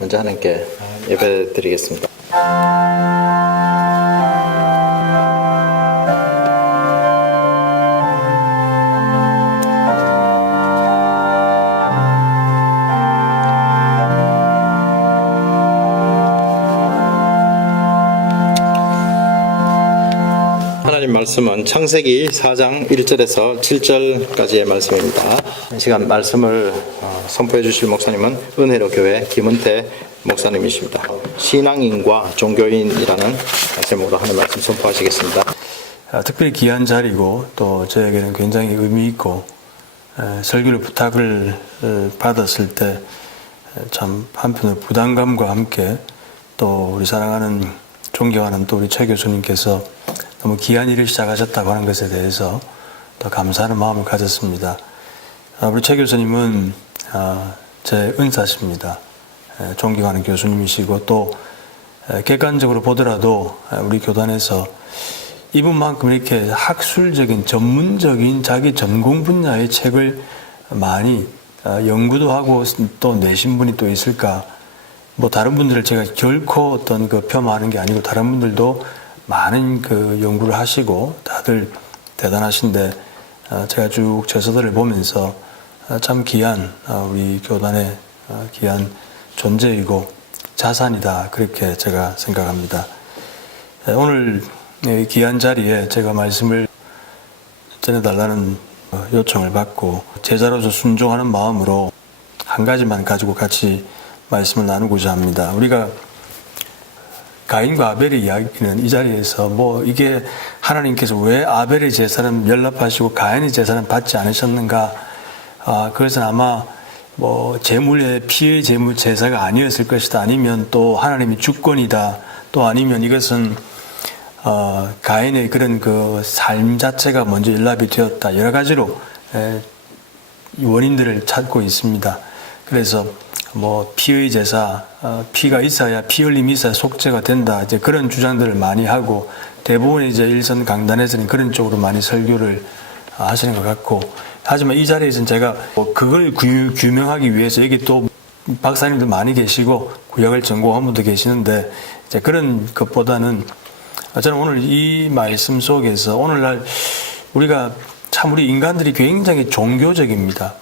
먼저 하나님께 예배 드리겠습니다. 하나님 말씀은 창세기 4장 1절에서 7절까지의 말씀입니다. 이 시간 말씀을 선포해 주실 목사님은 은혜로 교회 김은태 목사님이십니다. 신앙인과 종교인이라는 제목으로 하는 말씀 선포하시겠습니다. 특별히 귀한 자리고 또 저에게는 굉장히 의미 있고 설교를 부탁을 받았을 때 참 한편으로 부담감과 함께 또 우리 사랑하는 존경하는 또 우리 최 교수님께서 너무 귀한 일을 시작하셨다고 하는 것에 대해서 더 감사하는 마음을 가졌습니다. 우리 최 교수님은 제 은사십니다. 존경하는 교수님이시고 또 객관적으로 보더라도 우리 교단에서 이분만큼 이렇게 학술적인 전문적인 자기 전공 분야의 책을 많이 연구도 하고 또 내신 분이 또 있을까? 뭐 다른 분들을 제가 결코 어떤 폄하하는 게 아니고 다른 분들도 많은 연구를 하시고 다들 대단하신데 제가 쭉 저서들을 보면서 참 귀한 우리 교단의 귀한 존재이고 자산이다 그렇게 제가 생각합니다. 오늘 이 귀한 자리에 제가 말씀을 전해달라는 요청을 받고 제자로서 순종하는 마음으로 한 가지만 가지고 같이 말씀을 나누고자 합니다. 우리가 가인과 아벨의 이야기는 이 자리에서 이게 하나님께서 왜 아벨의 제사는 연락하시고 가인의 제사는 받지 않으셨는가? 그것은 아마 제물의 피의 제물 제사가 아니었을 것이다. 아니면 또 하나님의 주권이다. 또 아니면 이것은 가인의 그런 삶 자체가 먼저 연락이 되었다. 여러 가지로 원인들을 찾고 있습니다. 그래서 피의 제사, 피가 있어야 피 흘림이 있어야 속죄가 된다. 이제 그런 주장들을 많이 하고 대부분 이제 일선 강단에서는 그런 쪽으로 많이 설교를 하시는 것 같고 하지만 이 자리에서는 제가 그걸 규명하기 위해서 여기 또 박사님도 많이 계시고 구약을 전공한 분도 계시는데 이제 그런 것보다는 저는 오늘 이 말씀 속에서 오늘날 우리가 참 우리 인간들이 굉장히 종교적입니다.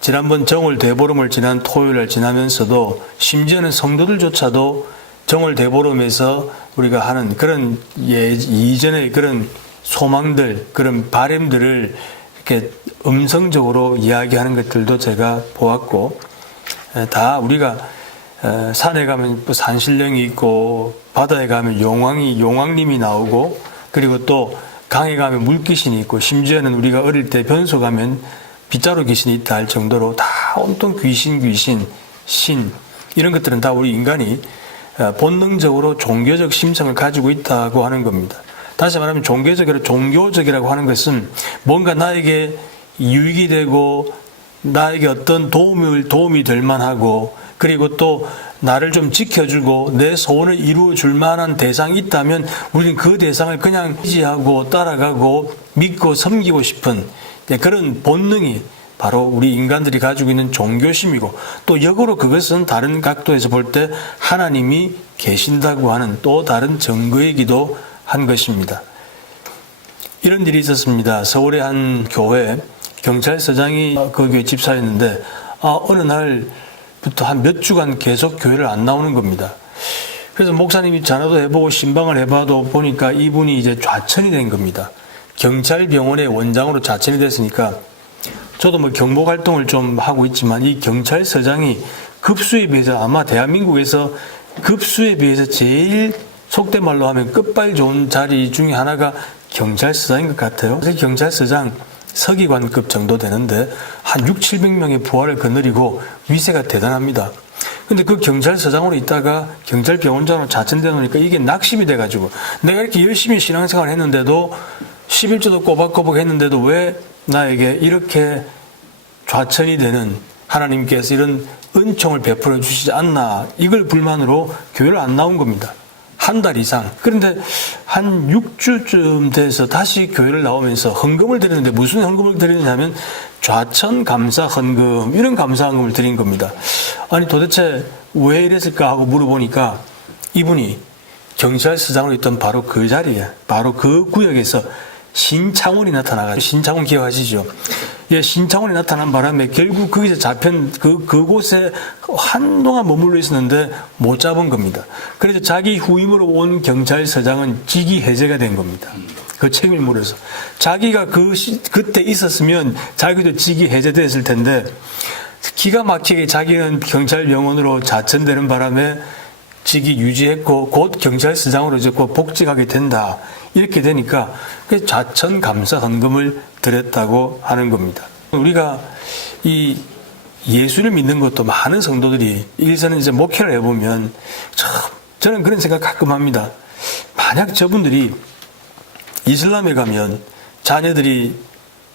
지난번 정월 대보름을 지난 토요일을 지나면서도 심지어는 성도들조차도 정월 대보름에서 우리가 하는 그런 이전의 그런 소망들, 그런 바램들을 이렇게 음성적으로 이야기하는 것들도 제가 보았고 다 우리가 산에 가면 또 산신령이 있고 바다에 가면 용왕님이 나오고 그리고 또 강에 가면 물귀신이 있고 심지어는 우리가 어릴 때 변소 가면 빗자루 귀신이 있다 할 정도로 다 온통 귀신, 신 이런 것들은 다 우리 인간이 본능적으로 종교적 심성을 가지고 있다고 하는 겁니다. 다시 말하면 종교적이라고 하는 것은 뭔가 나에게 유익이 되고 나에게 어떤 도움이 될 만하고 그리고 또 나를 좀 지켜주고 내 소원을 이루어줄 만한 대상이 있다면 우리는 그 대상을 그냥 지지하고 따라가고 믿고 섬기고 싶은 그런 본능이 바로 우리 인간들이 가지고 있는 종교심이고 또 역으로 그것은 다른 각도에서 볼 때 하나님이 계신다고 하는 또 다른 증거이기도 한 것입니다. 이런 일이 있었습니다. 서울의 한 교회 경찰서장이 그 교회 집사였는데 어느 날부터 한 몇 주간 계속 교회를 안 나오는 겁니다. 그래서 목사님이 전화도 해보고 신방을 해봐도 보니까 이분이 이제 좌천이 된 겁니다. 경찰병원의 원장으로 좌천이 됐으니까 저도 경복 활동을 좀 하고 있지만 이 경찰서장이 급수에 비해서 아마 대한민국에서 급수에 비해서 제일 속된 말로 하면 끝발 좋은 자리 중에 하나가 경찰서장인 것 같아요. 그래서 경찰서장 서기관급 정도 되는데 한 600~700명의 부하를 거느리고 위세가 대단합니다. 근데 그 경찰서장으로 있다가 경찰병원장으로 좌천되다 보니까 이게 낙심이 돼가지고 내가 이렇게 열심히 신앙생활을 했는데도 11조도 꼬박꼬박 했는데도 왜 나에게 이렇게 좌천이 되는 하나님께서 이런 은총을 베풀어 주시지 않나 이걸 불만으로 교회를 안 나온 겁니다. 한 달 이상. 그런데 한 6주쯤 돼서 다시 교회를 나오면서 헌금을 드리는데 무슨 헌금을 드리느냐면 좌천 감사 헌금 이런 감사 헌금을 드린 겁니다. 아니 도대체 왜 이랬을까 하고 물어보니까 이분이 경찰서장으로 있던 바로 그 자리에, 바로 그 구역에서 신창훈이 나타나가지고, 신창훈 기억하시죠? 예, 신창훈이 나타난 바람에 결국 거기서 잡힌 그곳에 한동안 머물러 있었는데 못 잡은 겁니다. 그래서 자기 후임으로 온 경찰서장은 직위 해제가 된 겁니다. 그 책임을 물어서. 자기가 그때 있었으면 자기도 직위 해제됐을 텐데, 기가 막히게 자기는 경찰병원으로 자천되는 바람에 직위 유지했고 곧 경찰서장으로 이제 곧 복직하게 된다. 이렇게 되니까 그 자천 감사 헌금을 드렸다고 하는 겁니다. 우리가 이 예수를 믿는 것도 많은 성도들이 일선은 이제 목회를 해보면 저는 그런 생각 가끔 합니다. 만약 저분들이 이슬람에 가면 자녀들이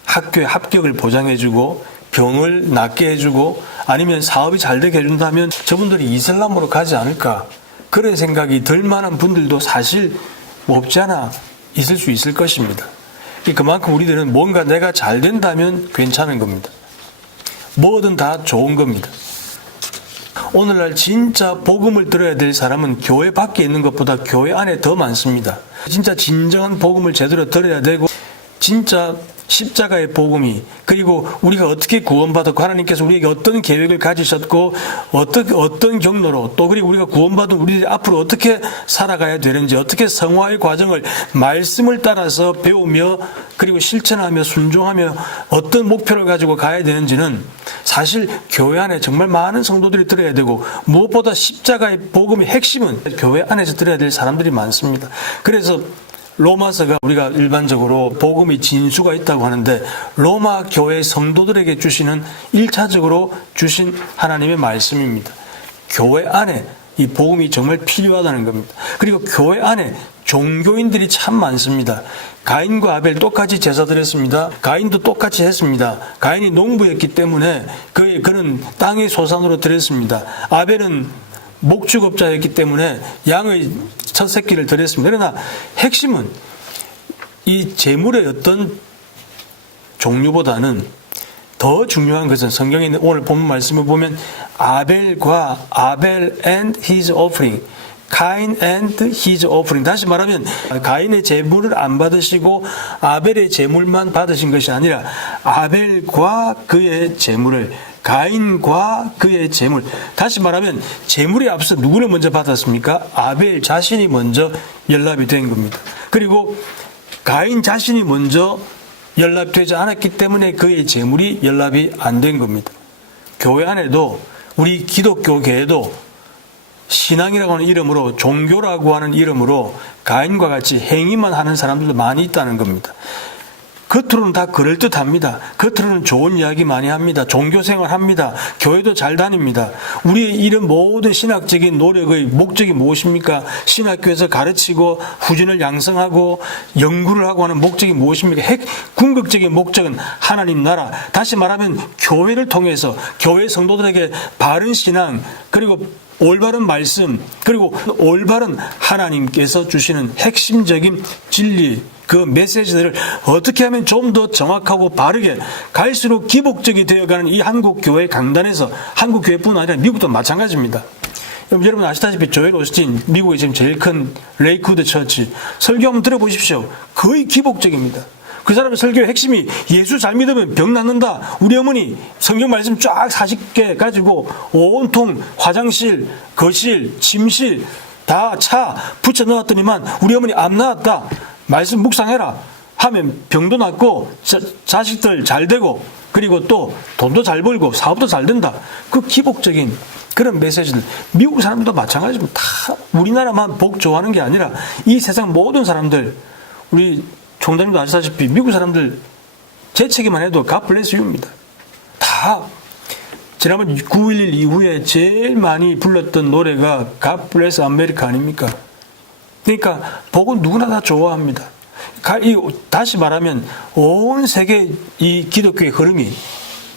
학교에 합격을 보장해주고 병을 낫게 해주고 아니면 사업이 잘 되게 해준다면 저분들이 이슬람으로 가지 않을까, 그런 생각이 들 만한 분들도 사실 없지 않아 있을 수 있을 것입니다. 그만큼 우리들은 뭔가 내가 잘 된다면 괜찮은 겁니다. 뭐든 다 좋은 겁니다. 오늘날 진짜 복음을 들어야 될 사람은 교회 밖에 있는 것보다 교회 안에 더 많습니다. 진짜 진정한 복음을 제대로 들어야 되고, 진짜 십자가의 복음이, 그리고 우리가 어떻게 구원받았고 하나님께서 우리에게 어떤 계획을 가지셨고 어떤 경로로, 또 그리고 우리가 구원받은 우리들이 앞으로 어떻게 살아가야 되는지, 어떻게 성화의 과정을 말씀을 따라서 배우며 그리고 실천하며 순종하며 어떤 목표를 가지고 가야 되는지는 사실 교회 안에 정말 많은 성도들이 들어야 되고, 무엇보다 십자가의 복음의 핵심은 교회 안에서 들어야 될 사람들이 많습니다. 그래서 로마서가 우리가 일반적으로 복음의 진수가 있다고 하는데, 로마 교회 성도들에게 주시는 1차적으로 주신 하나님의 말씀입니다. 교회 안에 이 복음이 정말 필요하다는 겁니다. 그리고 교회 안에 종교인들이 참 많습니다. 가인과 아벨 똑같이 제사 드렸습니다. 가인도 똑같이 했습니다. 가인이 농부였기 때문에 그는 땅의 소산으로 드렸습니다. 아벨은 목축업자였기 때문에 양의 첫 새끼를 드렸습니다. 그러나 핵심은 이 재물의 어떤 종류보다는 더 중요한 것은, 성경에 있는 오늘 본문 말씀을 보면 아벨과 아벨 and his offering, 가인 and his offering, 다시 말하면 가인의 재물을 안 받으시고 아벨의 재물만 받으신 것이 아니라 아벨과 그의 재물을, 가인과 그의 재물, 다시 말하면 재물에 앞서 누구를 먼저 받았습니까? 아벨 자신이 먼저 연락이 된 겁니다. 그리고 가인 자신이 먼저 연락되지 않았기 때문에 그의 재물이 연락이 안 된 겁니다. 교회 안에도, 우리 기독교계에도 신앙이라고 하는 이름으로, 종교라고 하는 이름으로 가인과 같이 행위만 하는 사람들도 많이 있다는 겁니다. 겉으로는 다 그럴듯합니다. 겉으로는 좋은 이야기 많이 합니다. 종교생활 합니다. 교회도 잘 다닙니다. 우리의 이런 모든 신학적인 노력의 목적이 무엇입니까? 신학교에서 가르치고 후진을 양성하고 연구를 하고 하는 목적이 무엇입니까? 궁극적인 목적은 하나님 나라, 다시 말하면 교회를 통해서 교회 성도들에게 바른 신앙, 그리고 올바른 말씀, 그리고 올바른 하나님께서 주시는 핵심적인 진리, 그 메시지들을 어떻게 하면 좀 더 정확하고 바르게, 갈수록 기복적이 되어가는 이 한국교회 강단에서, 한국교회뿐 아니라 미국도 마찬가지입니다. 여러분 아시다시피 조엘 오스틴, 미국의 지금 제일 큰 레이크우드 처치, 설교 한번 들어보십시오. 거의 기복적입니다. 그 사람의 설교의 핵심이 예수 잘 믿으면 병 낫는다. 우리 어머니 성경 말씀 쫙 40개 가지고 온통 화장실, 거실, 침실 다 차 붙여 넣었더니만 우리 어머니 암 나았다. 말씀 묵상해라 하면 병도 낫고 자식들 잘 되고, 그리고 또 돈도 잘 벌고 사업도 잘 된다. 그 기복적인 그런 메시지들, 미국 사람들도 마찬가지입니다. 다 우리나라만 복 좋아하는 게 아니라 이 세상 모든 사람들, 우리 총장님도 아시다시피 미국 사람들 재채기만 해도 God bless you입니다. 다 지난번 9.11 이후에 제일 많이 불렀던 노래가 God bless America 아닙니까? 그러니까 복은 누구나 다 좋아합니다. 다시 말하면 온 세계 이 기독교의 흐름이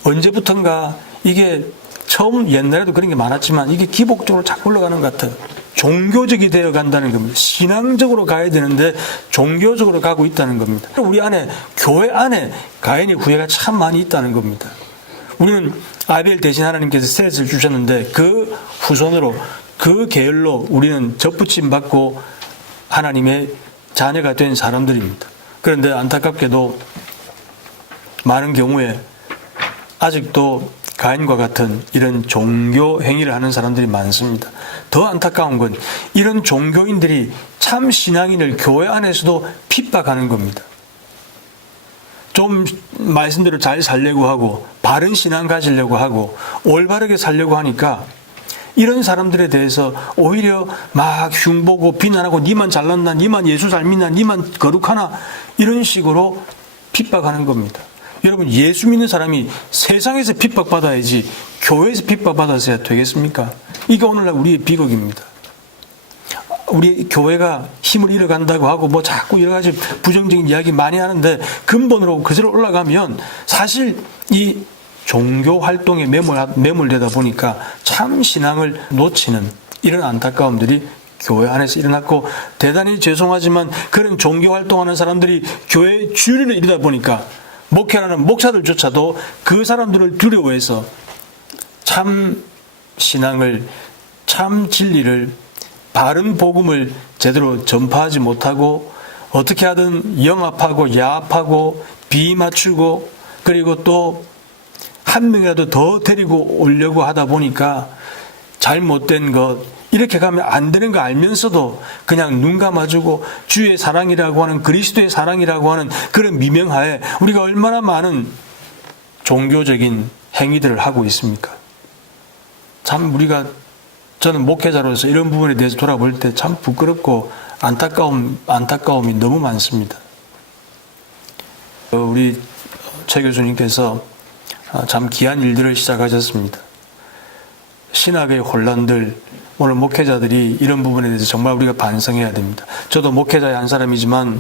언제부턴가, 이게 처음 옛날에도 그런 게 많았지만 이게 기복적으로 자꾸 올라가는 것 같아요. 종교적이 되어 간다는 겁니다. 신앙적으로 가야 되는데 종교적으로 가고 있다는 겁니다. 우리 안에, 교회 안에 가인의 후예가 참 많이 있다는 겁니다. 우리는 아벨 대신 하나님께서 셋을 주셨는데 그 후손으로 그 계열로 우리는 접붙임 받고 하나님의 자녀가 된 사람들입니다. 그런데 안타깝게도 많은 경우에 아직도 가인과 같은 이런 종교 행위를 하는 사람들이 많습니다. 더 안타까운 건 이런 종교인들이 참 신앙인을 교회 안에서도 핍박하는 겁니다. 좀 말씀대로 잘 살려고 하고 바른 신앙 가지려고 하고 올바르게 살려고 하니까 이런 사람들에 대해서 오히려 막 흉보고 비난하고 니만 잘났나, 니만 예수 잘 믿나, 니만 거룩하나 이런 식으로 핍박하는 겁니다. 여러분, 예수 믿는 사람이 세상에서 핍박받아야지 교회에서 핍박받아서야 되겠습니까? 이게 오늘날 우리의 비극입니다. 우리 교회가 힘을 잃어간다고 하고 뭐 자꾸 여러 가지 부정적인 이야기 많이 하는데 근본으로 그대로 올라가면 사실 이 종교 활동에 매몰되다 보니까 참 신앙을 놓치는 이런 안타까움들이 교회 안에서 일어났고, 대단히 죄송하지만 그런 종교 활동하는 사람들이 교회의 주류를 이루다 보니까 목회하는 목사들조차도 그 사람들을 두려워해서 참 신앙을, 참 진리를, 바른 복음을 제대로 전파하지 못하고 어떻게 하든 영합하고 야합하고 비맞추고 그리고 또 한 명이라도 더 데리고 오려고 하다 보니까 잘못된 것, 이렇게 가면 안 되는 거 알면서도 그냥 눈 감아주고 주의 사랑이라고 하는, 그리스도의 사랑이라고 하는 그런 미명하에 우리가 얼마나 많은 종교적인 행위들을 하고 있습니까? 참 우리가, 저는 목회자로서 이런 부분에 대해서 돌아볼 때 참 부끄럽고 안타까움이 너무 많습니다. 우리 최 교수님께서 참 귀한 일들을 시작하셨습니다. 신학의 혼란들, 오늘 목회자들이 이런 부분에 대해서 정말 우리가 반성해야 됩니다. 저도 목회자의 한 사람이지만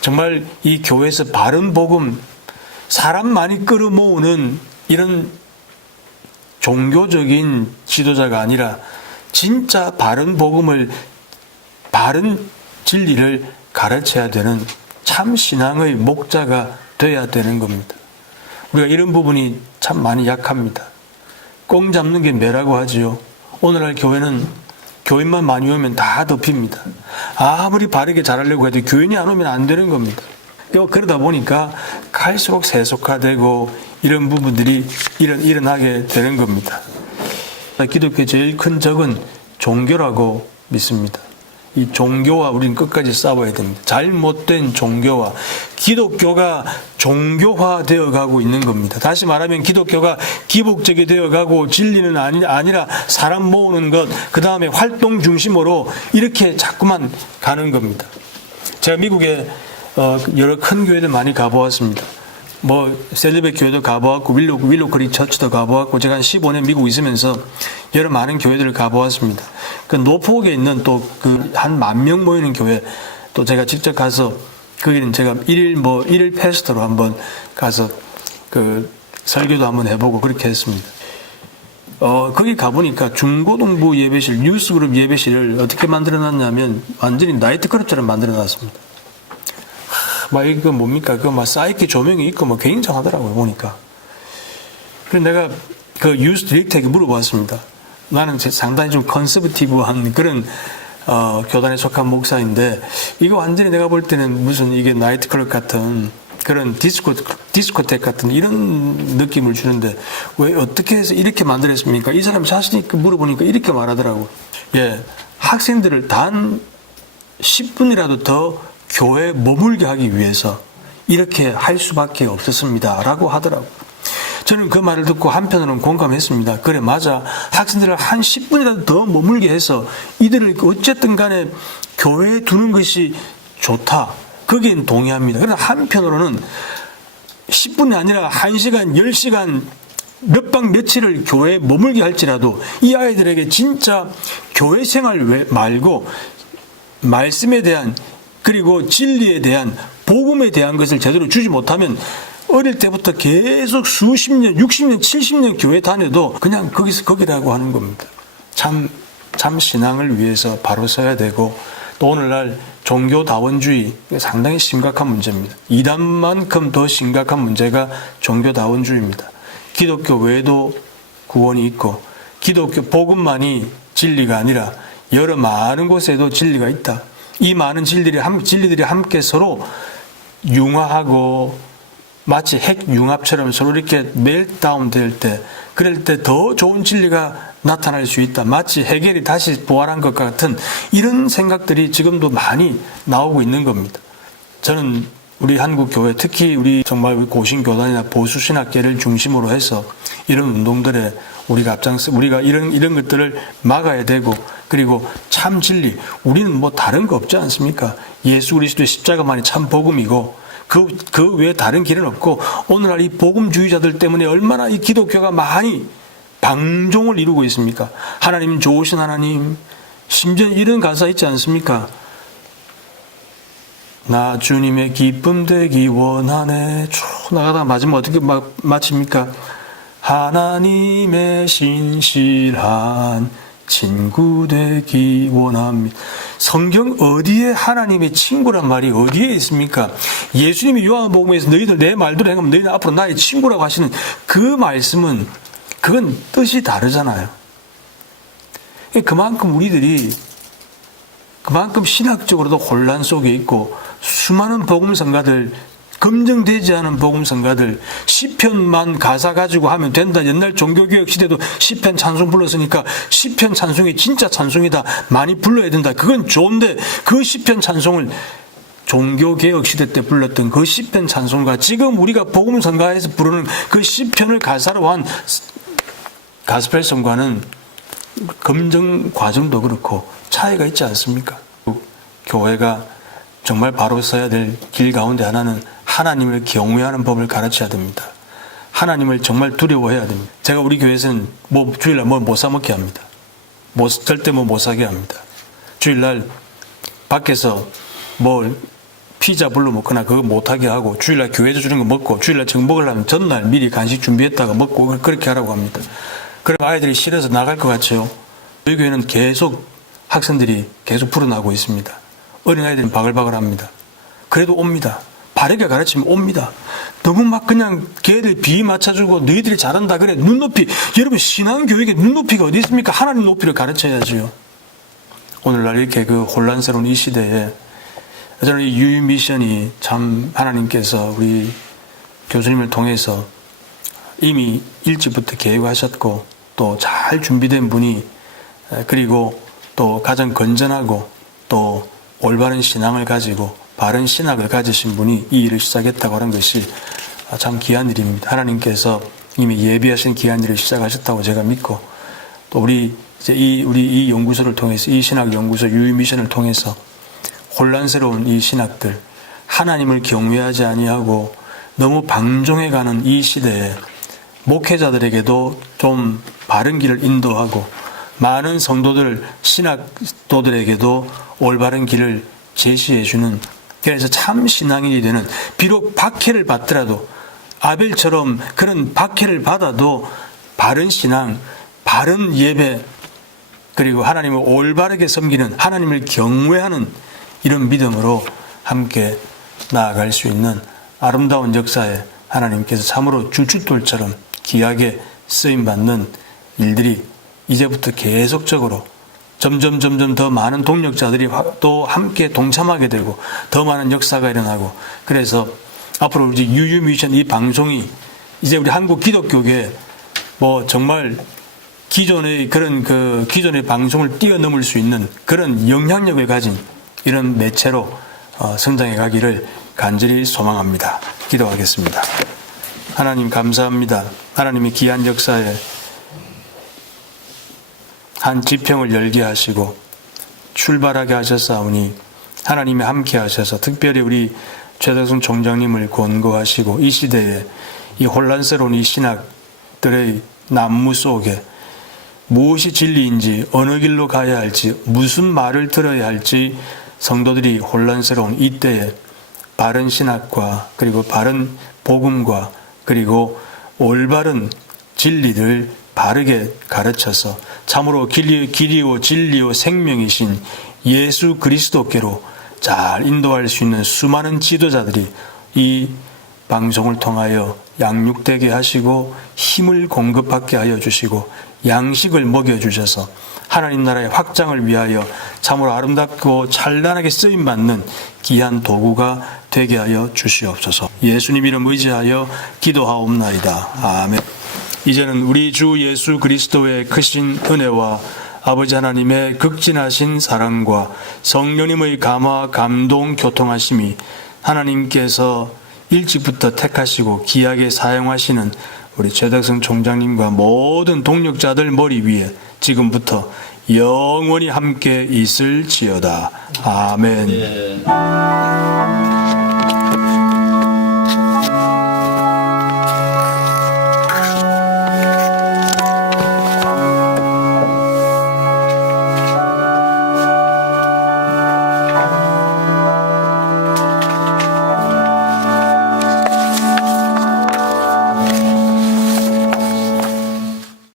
정말 이 교회에서 바른 복음, 사람 많이 끌어모으는 이런 종교적인 지도자가 아니라 진짜 바른 복음을, 바른 진리를 가르쳐야 되는 참 신앙의 목자가 되어야 되는 겁니다. 우리가 이런 부분이 참 많이 약합니다. 꽁 잡는 게 매라고 하지요. 오늘날 교회는 교인만 많이 오면 다 덮입니다. 아무리 바르게 잘하려고 해도 교인이 안 오면 안 되는 겁니다. 그러다 보니까 갈수록 세속화되고 이런 부분들이 일어나게 되는 겁니다. 기독교의 제일 큰 적은 종교라고 믿습니다. 이 종교와 우리는 끝까지 싸워야 됩니다. 잘못된 종교와 기독교가 종교화되어 가고 있는 겁니다. 다시 말하면 기독교가 기복적이 되어 가고 진리는 아니라 사람 모으는 것, 그 다음에 활동 중심으로 이렇게 자꾸만 가는 겁니다. 제가 미국에 여러 큰 교회들 많이 가보았습니다. 셀리벳 교회도 가보았고, 윌로우 크릭 처치도 가보았고, 제가 한 15년 미국 있으면서 여러 많은 교회들을 가보았습니다. 그 노포크에 있는 또 한 10,000명 모이는 교회, 또 제가 직접 가서, 거기는 제가 일일 패스터로 한번 가서 설교도 한번 해보고 그렇게 했습니다. 거기 가보니까 중고등부 예배실, 뉴스그룹 예배실을 어떻게 만들어 놨냐면 완전히 나이트클럽처럼 만들어 놨습니다. 이거 뭡니까? 사이키 조명이 있고 굉장하더라고요, 보니까. 그래서 내가 유스 디렉터에게 물어봤습니다. 나는 상당히 좀 컨서버티브한 그런, 교단에 속한 목사인데, 이거 완전히 내가 볼 때는 무슨 이게 나이트클럽 같은 그런 디스코텍 같은 이런 느낌을 주는데, 왜 어떻게 해서 이렇게 만들었습니까? 이 사람 자신이 물어보니까 이렇게 말하더라고요. 예, 학생들을 단 10분이라도 더 교회에 머물게 하기 위해서 이렇게 할 수밖에 없었습니다. 라고 하더라고요. 저는 그 말을 듣고 한편으로는 공감했습니다. 그래, 맞아. 학생들을 한 10분이라도 더 머물게 해서 이들을 어쨌든 간에 교회에 두는 것이 좋다. 거기엔 동의합니다. 그러나 한편으로는 10분이 아니라 1시간, 10시간, 몇 박 며칠을 교회에 머물게 할지라도 이 아이들에게 진짜 교회 생활 말고 말씀에 대한, 그리고 진리에 대한, 복음에 대한 것을 제대로 주지 못하면 어릴 때부터 계속 수십 년, 60년, 70년 교회 다녀도 그냥 거기서 거기라고 하는 겁니다. 참 신앙을 위해서 바로 서야 되고, 또 오늘날 종교다원주의 상당히 심각한 문제입니다. 이단만큼 더 심각한 문제가 종교다원주의입니다. 기독교 외에도 구원이 있고 기독교 복음만이 진리가 아니라 여러 많은 곳에도 진리가 있다. 이 많은 진리들이 함께 서로 융화하고 마치 핵 융합처럼 서로 이렇게 멜트다운 될 때, 그럴 때 더 좋은 진리가 나타날 수 있다. 마치 해겔이 다시 부활한 것 같은 이런 생각들이 지금도 많이 나오고 있는 겁니다. 저는 우리 한국 교회, 특히 우리 정말 고신교단이나 보수신학계를 중심으로 해서 이런 운동들에 우리가 이런 것들을 막아야 되고, 그리고 참 진리, 우리는 뭐 다른 거 없지 않습니까? 예수 그리스도의 십자가만이 참 복음이고 그 외에 다른 길은 없고, 오늘날 이 복음주의자들 때문에 얼마나 이 기독교가 많이 방종을 이루고 있습니까? 하나님 좋으신 하나님, 심지어 이런 가사 있지 않습니까? 나 주님의 기쁨 되기 원하네. 쭉 나가다가 마지막 어떻게 마칩니까? 하나님의 신실한 친구 되기 원합니다. 성경 어디에 하나님의 친구란 말이 어디에 있습니까? 예수님이 요한복음에서 너희들 내 말대로 행하면 너희는 앞으로 나의 친구라고 하시는 그 말씀은, 그건 뜻이 다르잖아요. 그만큼 우리들이 그만큼 신학적으로도 혼란 속에 있고, 수많은 복음성가들, 검증되지 않은 복음성가들, 시편만 가사 가지고 하면 된다. 옛날 종교개혁 시대도 시편 찬송 불렀으니까 시편 찬송이 진짜 찬송이다, 많이 불러야 된다. 그건 좋은데, 그 시편 찬송을 종교개혁 시대 때 불렀던 그 시편 찬송과 지금 우리가 복음성가에서 부르는 그 시편을 가사로 한 가스펠성과는 검증 과정도 그렇고 차이가 있지 않습니까? 교회가 정말 바로 서야 될 길 가운데 하나는 하나님을 경외하는 법을 가르쳐야 됩니다. 하나님을 정말 두려워해야 됩니다. 제가 우리 교회에서는 주일날 못 사먹게 합니다. 절대 못 사게 합니다. 주일날 밖에서 피자 불러 먹거나 그거 못하게 하고, 주일날 교회에서 주는 거 먹고, 주일날 저거 먹으려면 전날 미리 간식 준비했다가 먹고 그렇게 하라고 합니다. 그럼 아이들이 싫어서 나갈 것 같죠? 저희 교회는 계속 학생들이 계속 불어나고 있습니다. 어린아이들은 바글바글합니다. 그래도 옵니다. 바르게 가르치면 옵니다. 너무 막 그냥 걔들 비위 맞춰주고 너희들이 잘한다 그래 눈높이, 여러분 신앙교육에 눈높이가 어디 있습니까? 하나님 높이를 가르쳐야지요. 오늘날 이렇게 그 혼란스러운 이 시대에 저는 이 유유 미션이 참 하나님께서 우리 교수님을 통해서 이미 일찍부터 계획하셨고, 또 잘 준비된 분이, 그리고 또 가장 건전하고 또 올바른 신앙을 가지고 바른 신학을 가지신 분이 이 일을 시작했다고 하는 것이 참 귀한 일입니다. 하나님께서 이미 예비하신 귀한 일을 시작하셨다고 제가 믿고, 또 우리 이 연구소를 통해서, 이 신학 연구소 유유 미션을 통해서 혼란스러운 이 신학들, 하나님을 경외하지 아니하고 너무 방종해가는 이 시대에 목회자들에게도 좀 바른 길을 인도하고, 많은 성도들, 신학도들에게도 올바른 길을 제시해주는, 그래서 참 신앙인이 되는, 비록 박해를 받더라도, 아벨처럼 그런 박해를 받아도 바른 신앙, 바른 예배, 그리고 하나님을 올바르게 섬기는, 하나님을 경외하는 이런 믿음으로 함께 나아갈 수 있는 아름다운 역사에 하나님께서 참으로 줄줄돌처럼 귀하게 쓰임받는 일들이 이제부터 계속적으로 점점 더 많은 동력자들이 또 함께 동참하게 되고, 더 많은 역사가 일어나고, 그래서 앞으로 우리 유유 미션 이 방송이 이제 우리 한국 기독교계 정말 기존의 기존의 방송을 뛰어넘을 수 있는 그런 영향력을 가진 이런 매체로 성장해 가기를 간절히 소망합니다. 기도하겠습니다. 하나님 감사합니다. 하나님의 귀한 역사에 한 지평을 열게 하시고 출발하게 하셨사오니 하나님이 함께 하셔서, 특별히 우리 최덕순 총장님을 권고하시고, 이 시대에 이 혼란스러운 이 신학들의 난무 속에 무엇이 진리인지, 어느 길로 가야 할지, 무슨 말을 들어야 할지 성도들이 혼란스러운 이때에 바른 신학과, 그리고 바른 복음과, 그리고 올바른 진리를 바르게 가르쳐서 참으로 길이요 진리요 생명이신 예수 그리스도께로 잘 인도할 수 있는 수많은 지도자들이 이 방송을 통하여 양육되게 하시고 힘을 공급받게 하여 주시고 양식을 먹여주셔서 하나님 나라의 확장을 위하여 참으로 아름답고 찬란하게 쓰임받는 귀한 도구가 되게 하여 주시옵소서. 예수님 이름 의지하여 기도하옵나이다. 아멘. 이제는 우리 주 예수 그리스도의 크신 은혜와 아버지 하나님의 극진하신 사랑과 성령님의 감화 감동 교통하심이 하나님께서 일찍부터 택하시고 귀하게 사용하시는 우리 최덕성 총장님과 모든 동력자들 머리 위에 지금부터 영원히 함께 있을지어다. 아멘.